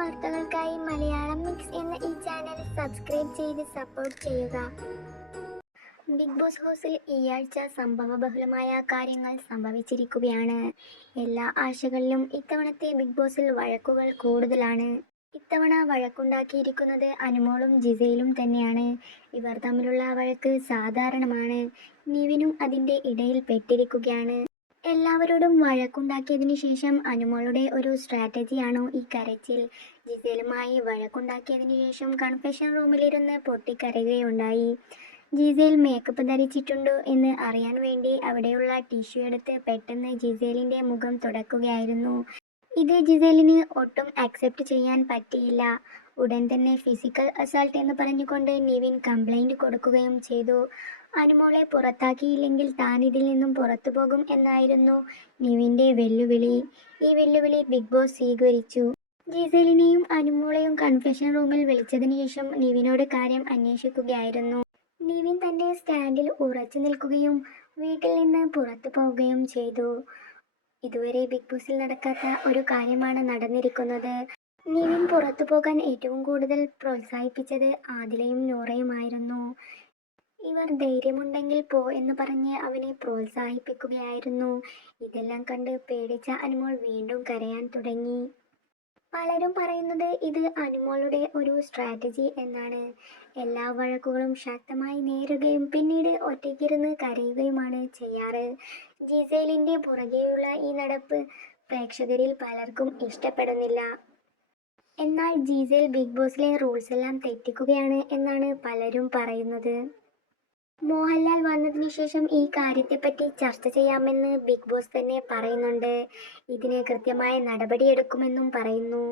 വാർത്തകൾക്കായി മലയാളം മിക്സ് എന്ന ഈ ചാനൽ സബ്സ്ക്രൈബ് ചെയ്ത് സപ്പോർട്ട് ചെയ്യുക. ബിഗ് ബോസ് ഹൗസിൽ ഈയാഴ്ച സംഭവബഹുലമായ കാര്യങ്ങൾ സംഭവിച്ചിരിക്കുകയാണ്. എല്ലാ ആഴ്ചകളിലും ഇത്തവണത്തെ ബിഗ് ബോസിൽ വഴക്കുകൾ കൂടുതലാണ്. ഇത്തവണ വഴക്കുണ്ടാക്കിയിരിക്കുന്നത് അനുമോളും ജിസയിലും തന്നെയാണ്. ഇവർ തമ്മിലുള്ള വഴക്ക് സാധാരണമാണ്. നിവിനും അതിൻ്റെ ഇടയിൽ പെട്ടിരിക്കുകയാണ്. എല്ലാവരോടും വഴക്കുണ്ടാക്കിയതിനു ശേഷം അനുമോളുടെ ഒരു സ്ട്രാറ്റജിയാണോ ഈ കരച്ചിൽ? ജിസേലുമായി വഴക്കുണ്ടാക്കിയതിനു ശേഷം കൺഫെഷൻ റൂമിലിരുന്ന് പൊട്ടിക്കരയുകയുണ്ടായി. ജിസേൽ മേക്കപ്പ് ധരിച്ചിട്ടുണ്ടോ എന്ന് അറിയാൻ വേണ്ടി അവിടെയുള്ള ടിഷ്യൂ എടുത്ത് പെട്ടെന്ന് ജിസേലിൻ്റെ മുഖം തുടക്കുകയായിരുന്നു. ഇത് ജിസേലിന് ഒട്ടും അക്സെപ്റ്റ് ചെയ്യാൻ പറ്റിയില്ല. ഉടൻ തന്നെ ഫിസിക്കൽ അസാൾട്ട് എന്ന് പറഞ്ഞുകൊണ്ട് നിവിൻ കംപ്ലൈൻറ്റ് കൊടുക്കുകയും ചെയ്തു. അനുമോളെ പുറത്താക്കിയില്ലെങ്കിൽ താൻ ഇതിൽ നിന്നും പുറത്തു പോകും എന്നായിരുന്നു നിവിൻ്റെ വെല്ലുവിളി. ഈ വെല്ലുവിളി ബിഗ് ബോസ് സ്വീകരിച്ചു. ജിസേലിനെയും അനുമോളെയും കൺഫെഷൻ റൂമിൽ വിളിച്ചതിന് ശേഷം നിവിനോട് കാര്യം അന്വേഷിക്കുകയായിരുന്നു. നിവിൻ തൻ്റെ സ്റ്റാൻഡിൽ ഉറച്ചു നിൽക്കുകയും വീട്ടിൽ നിന്ന് പുറത്തു പോവുകയും ചെയ്തു. ഇതുവരെ ബിഗ് ബോസിൽ നടക്കാത്ത ഒരു കാര്യമാണ് നടന്നിരിക്കുന്നത്. നിവിൻ പുറത്തു പോകാൻ ഏറ്റവും കൂടുതൽ പ്രോത്സാഹിപ്പിച്ചത് ആദിലയും നൂറയുമായിരുന്നു. ഇവർ ധൈര്യമുണ്ടെങ്കിൽ പോ എന്ന് പറഞ്ഞ് അവനെ പ്രോത്സാഹിപ്പിക്കുകയായിരുന്നു. ഇതെല്ലാം കണ്ട് പേടിച്ച അനുമോൾ വീണ്ടും കരയാൻ തുടങ്ങി. പലരും പറയുന്നത് ഇത് അനുമോളുടെ ഒരു സ്ട്രാറ്റജി എന്നാണ്. എല്ലാ വഴക്കുകളും ശക്തമായി നേരിടുകയും പിന്നീട് ഒറ്റയ്ക്കിരുന്ന് കരയുകയുമാണ് ചെയ്യാറ്. ജിസേലിൻ്റെ പുറകെയുള്ള ഈ നടപ്പ് പ്രേക്ഷകരിൽ പലർക്കും ഇഷ്ടപ്പെടുന്നില്ല. എന്നാൽ ജിസേൽ ബിഗ് ബോസിലെ റൂൾസ് എല്ലാം തെറ്റിക്കുകയാണ് എന്നാണ് പലരും പറയുന്നത്. മോഹൻലാൽ വന്നതിനു ശേഷം ഈ കാര്യത്തെപ്പറ്റി ചർച്ച ചെയ്യാമെന്ന് ബിഗ് ബോസ് തന്നെ പറയുന്നുണ്ട്. ഇതിന് കൃത്യമായ നടപടിയെടുക്കുമെന്നും പറയുന്നു.